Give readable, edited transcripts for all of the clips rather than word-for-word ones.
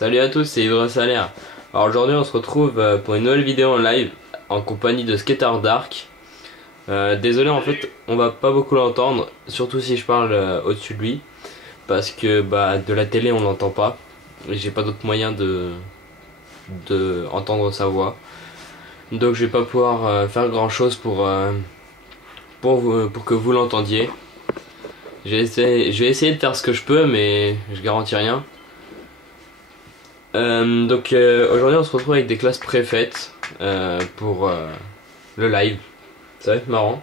Salut à tous, c'est Hydrosalaire. Alors aujourd'hui on se retrouve pour une nouvelle vidéo en live en compagnie de Skater Dark. Désolé, en fait on va pas beaucoup l'entendre, surtout si je parle au-dessus de lui, parce que de la télé on l'entend pas et j'ai pas d'autre moyen de entendre sa voix. Donc je vais pas pouvoir faire grand chose pour que vous l'entendiez. Je vais essayer de faire ce que je peux, mais je garantis rien. Aujourd'hui on se retrouve avec des classes préfaites pour le live. Ça va être marrant.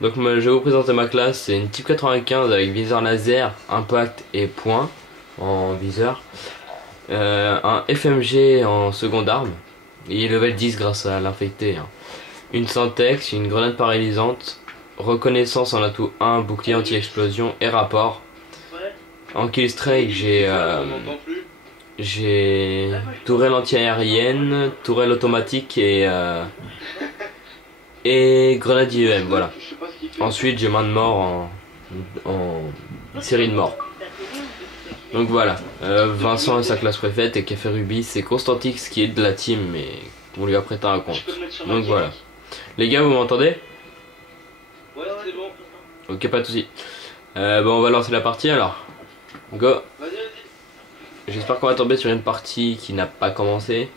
Donc je vais vous présenter ma classe. C'est une type 95 avec viseur laser, impact et point en viseur. Un FMG en seconde arme. Il est level 10 grâce à l'infecté. Une Syntex, une grenade paralysante, reconnaissance en atout 1, bouclier anti-explosion et rapport. En killstrike j'ai tourelle anti-aérienne, tourelle automatique et grenade IEM, voilà. Ensuite j'ai main de mort en série de mort. Donc voilà, Vincent et sa classe préfète et Café Ruby, c'est Constantix qui est de la team, mais on lui a prêté un compte. Donc voilà. Les gars, vous m'entendez? Ouais, c'est bon. Ok, pas de soucis. On va lancer la partie alors. Go. J'espère qu'on va tomber sur une partie qui n'a pas commencé.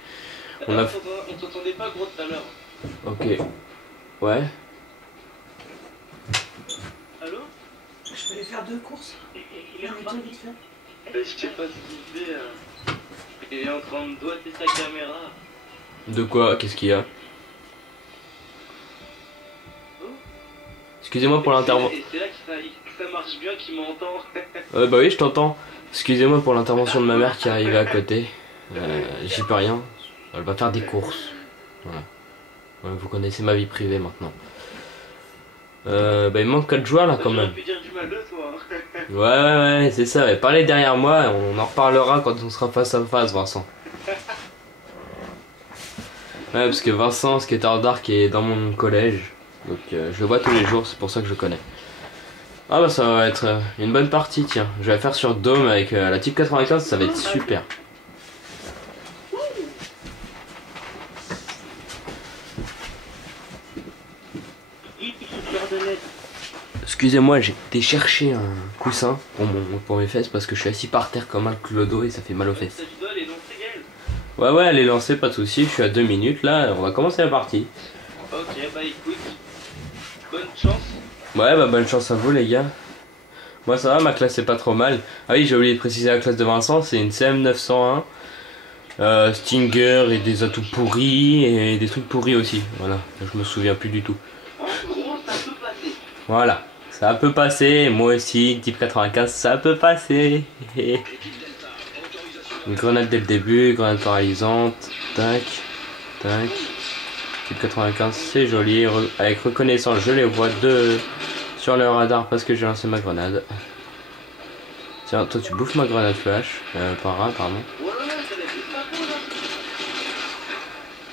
On t'entendait pas gros tout à l'heure. Ok. Ouais. Allô? Je peux aller faire 2 courses. Il est reparti vite fait. Je sais pas ce qu'il fait. Il est en train de doigter sa caméra. De quoi? Qu'est-ce qu'il y a? Excusez-moi pour l'intervention. C'est là que ça marche bien, qu'il m'entend. Bah oui, je t'entends. Excusez-moi pour l'intervention de ma mère qui est arrivée à côté. J'y peux rien. Elle va faire des courses. Voilà. Vous connaissez ma vie privée maintenant. Il manque 4 joueurs là quand même. Pu dire du mal de toi. Ouais, c'est ça. Parlez derrière moi, on en reparlera quand on sera face à face, Vincent. Ouais, parce que Vincent, Skater Dark, est dans mon collège. Donc je le vois tous les jours, c'est pour ça que je le connais. Ah bah ça va être une bonne partie, tiens. Je vais la faire sur Dome avec la type 95, ça va être super. Excusez-moi, j'ai été chercher un coussin pour mes fesses parce que je suis assis par terre comme un clodo et ça fait mal aux fesses. Ouais, elle est lancée, pas de soucis, je suis à 2 minutes là, on va commencer la partie. Ok, bah écoute, bonne chance. Ouais, bonne chance à vous les gars. Moi ça va, ma classe c'est pas trop mal. Ah oui, j'ai oublié de préciser la classe de Vincent, c'est une CM901. Stinger et des atouts pourris et des trucs pourris aussi. Voilà, je me souviens plus du tout. Voilà, ça peut passer, moi aussi, type 95, ça peut passer. Une grenade dès le début, grenade paralysante, tac, tac. Type 95, c'est joli, avec reconnaissance, je les vois sur le radar parce que j'ai lancé ma grenade. Tiens, toi tu bouffes ma grenade flash, pardon.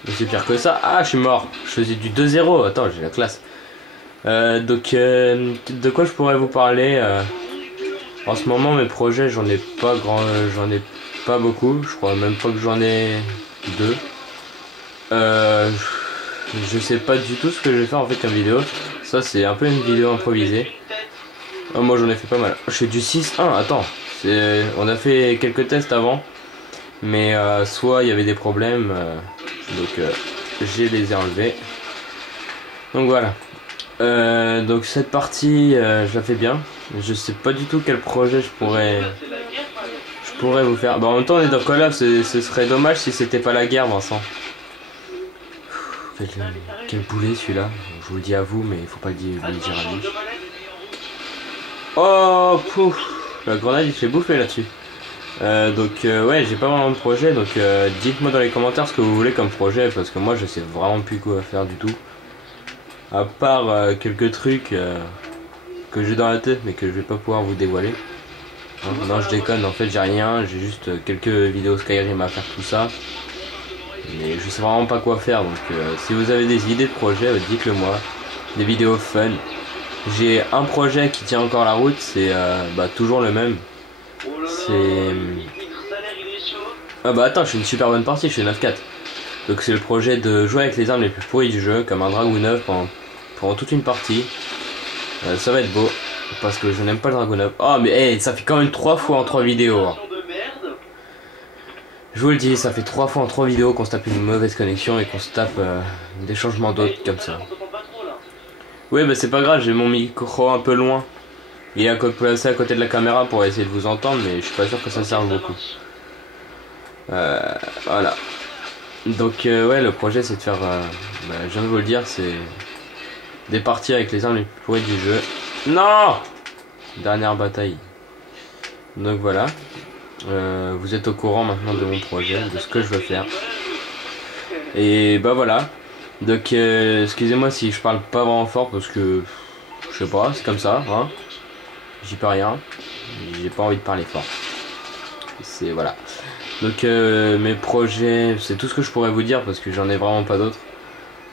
Mais c'est pire que ça. Ah, je suis mort, je faisais du 2-0, attends, j'ai la classe. De quoi je pourrais vous parler en ce moment, mes projets, j'en ai pas beaucoup. Je crois même pas que j'en ai 2. Je sais pas du tout ce que je vais faire en fait comme vidéo. Ça c'est un peu une vidéo improvisée. Oh, moi j'en ai fait pas mal. Je fais du 6-1, attends. On a fait quelques tests avant. Mais soit il y avait des problèmes. J'ai les ai enlevés. Donc voilà. Donc cette partie je la fais bien. Je sais pas du tout quel projet je pourrais vous faire. En même temps on est dans Call of, ce serait dommage si c'était pas la guerre, Vincent. Quel boulet celui-là. Je vous le dis à vous, mais il faut pas le dire à lui. Oh pouf, la grenade il se fait bouffer là-dessus. Ouais, j'ai pas vraiment de projet, donc dites-moi dans les commentaires ce que vous voulez comme projet, parce que moi je sais vraiment plus quoi faire du tout. À part quelques trucs que j'ai dans la tête mais que je vais pas pouvoir vous dévoiler. Non, je déconne, en fait j'ai rien, j'ai juste quelques vidéos Skyrim à faire, tout ça. Mais je sais vraiment pas quoi faire, donc si vous avez des idées de projets, dites-le moi. Des vidéos fun. J'ai un projet qui tient encore la route, c'est toujours le même. C'est Ah bah attends, je fais une super bonne partie, je fais 9-4. Donc c'est le projet de jouer avec les armes les plus pourries du jeu, comme un Dragunov pendant toute une partie. Ça va être beau, parce que je n'aime pas le Dragunov. Oh mais hey, ça fait quand même 3 fois en 3 vidéos. Hein. Je vous le dis, ça fait 3 fois en 3 vidéos qu'on se tape une mauvaise connexion et qu'on se tape des changements d'autres comme ça. Oui bah c'est pas grave, j'ai mon micro un peu loin. Il est placé à côté de la caméra pour essayer de vous entendre, mais je suis pas sûr que ça serve beaucoup. Voilà. Donc ouais, le projet c'est de faire, je viens de vous le dire, c'est des parties avec les armes les plus pourries du jeu. Non! Dernière bataille. Donc voilà. Vous êtes au courant maintenant de mon projet, de ce que je veux faire. Et bah voilà. Donc excusez-moi si je parle pas vraiment fort parce que je sais pas, c'est comme ça, hein. J'y peux rien. J'ai pas envie de parler fort. C'est voilà. Donc mes projets, c'est tout ce que je pourrais vous dire parce que j'en ai vraiment pas d'autres.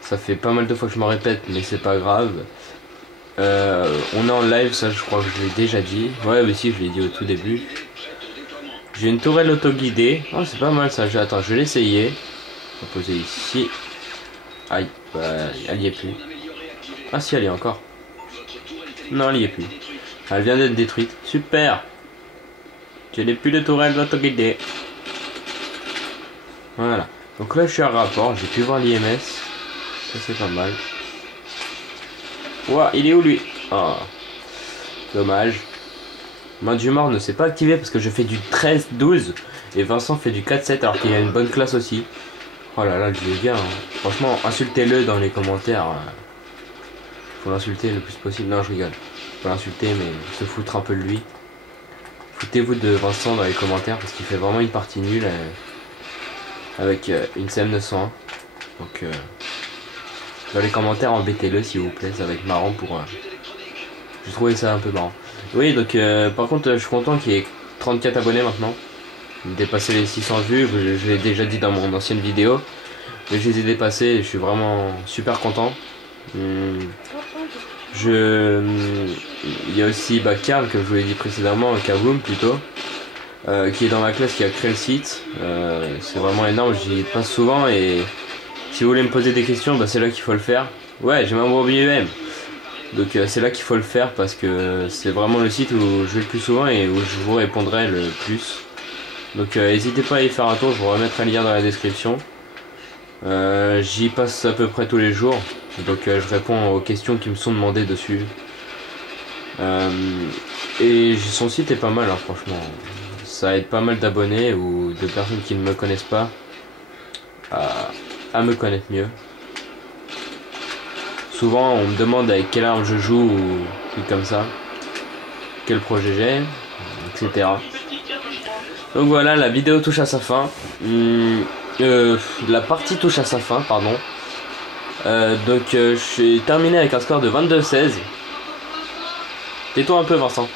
Ça fait pas mal de fois que je me répète, mais c'est pas grave. On est en live, ça je crois que je l'ai déjà dit. Ouais, mais si, je l'ai dit au tout début. J'ai une tourelle auto-guidée. Oh, c'est pas mal ça. Attends, je vais l'essayer. On va poser ici. Aïe, bah, elle y est plus. Ah si, elle y est encore. Non, elle y est plus. Elle vient d'être détruite. Super. Je n'ai plus de tourelle auto-guidée. Voilà. Donc là, je suis à rapport. J'ai pu voir l'IMS. Ça, c'est pas mal. Ouah, il est où lui? Oh. Dommage. Main du mort ne s'est pas activé parce que je fais du 13-12 et Vincent fait du 4-7 alors qu'il a une bonne classe aussi. Oh là là, le gars, hein. Franchement, insultez-le dans les commentaires. Faut l'insulter le plus possible. Non, je rigole. Faut l'insulter, mais se foutre un peu de lui. Foutez-vous de Vincent dans les commentaires parce qu'il fait vraiment une partie nulle avec une CM901. Donc, dans les commentaires, embêtez-le s'il vous plaît. Ça va être marrant pour. J'ai trouvé ça un peu marrant. Oui, donc par contre, je suis content qu'il y ait 34 abonnés maintenant. Dépasser les 600 vues, je l'ai déjà dit dans mon ancienne vidéo. Mais je les ai dépassés et je suis vraiment super content. Il y a aussi Karl, que je vous l'ai dit précédemment, Kaboom plutôt, qui est dans ma classe, qui a créé le site. C'est vraiment énorme, j'y passe souvent et si vous voulez me poser des questions, c'est là qu'il faut le faire. Ouais, j'ai même oublié même. Donc c'est là qu'il faut le faire parce que c'est vraiment le site où je vais le plus souvent et où je vous répondrai le plus. Donc n'hésitez pas à y faire un tour, je vous remettrai le lien dans la description. J'y passe à peu près tous les jours. Donc je réponds aux questions qui me sont demandées dessus. Et son site est pas mal, hein, franchement. Ça aide pas mal d'abonnés ou de personnes qui ne me connaissent pas à me connaître mieux. Souvent on me demande avec quelle arme je joue ou trucs comme ça, quel projet j'ai, etc. Donc voilà, la vidéo touche à sa fin. La partie touche à sa fin, pardon. Donc j'ai terminé avec un score de 22-16. Tais-toi un peu Vincent.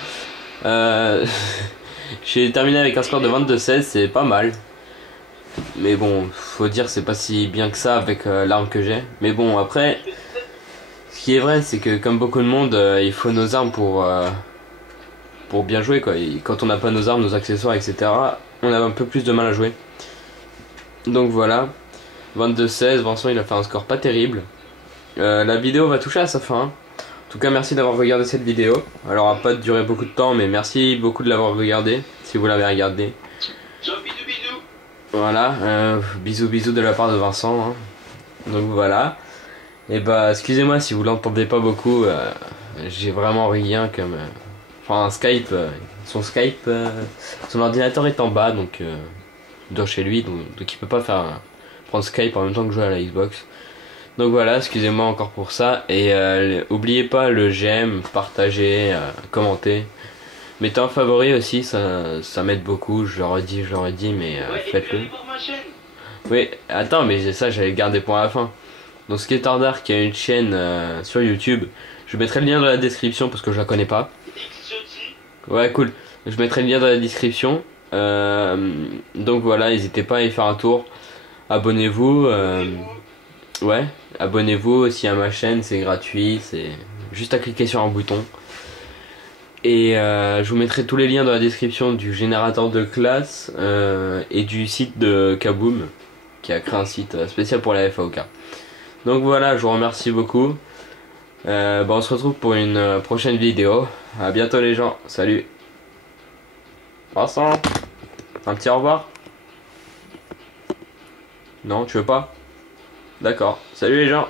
J'ai terminé avec un score de 22-16, c'est pas mal. Mais bon, faut dire c'est pas si bien que ça avec l'arme que j'ai. Mais bon, après... Ce qui est vrai, c'est que comme beaucoup de monde, il faut nos armes pour bien jouer quoi. Et quand on n'a pas nos armes, nos accessoires, etc., on a un peu plus de mal à jouer. Donc voilà, 22-16, Vincent il a fait un score pas terrible. La vidéo va toucher à sa fin. En tout cas, merci d'avoir regardé cette vidéo. Elle aura pas duré beaucoup de temps, mais merci beaucoup de l'avoir regardé, si vous l'avez regardé. Ciao, bisous, bisous. Voilà, bisous bisous de la part de Vincent. Hein. Donc voilà. Et excusez-moi si vous l'entendez pas beaucoup, j'ai vraiment rien comme... Enfin Skype, son ordinateur est en bas donc dans chez lui, donc il peut pas prendre Skype en même temps que jouer à la Xbox. Donc voilà, excusez-moi encore pour ça, et oubliez pas le j'aime, partager, commenter. Mettez un favori aussi, ça m'aide beaucoup, je leur ai dit, mais faites-le. Oui, attends, mais ça j'allais le garder pour la fin. Donc Skatardar qui a une chaîne sur YouTube, je mettrai le lien dans la description parce que je la connais pas. Ouais cool, je mettrai le lien dans la description. Donc voilà, n'hésitez pas à y faire un tour. Abonnez-vous, ouais, abonnez-vous aussi à ma chaîne, c'est gratuit, c'est juste à cliquer sur un bouton. Et je vous mettrai tous les liens dans la description du générateur de classe et du site de Kaboom qui a créé un site spécial pour la FAOK. Donc voilà, je vous remercie beaucoup. On se retrouve pour une prochaine vidéo. À bientôt les gens, salut. Vincent, un petit au revoir. Non, tu veux pas? D'accord, salut les gens.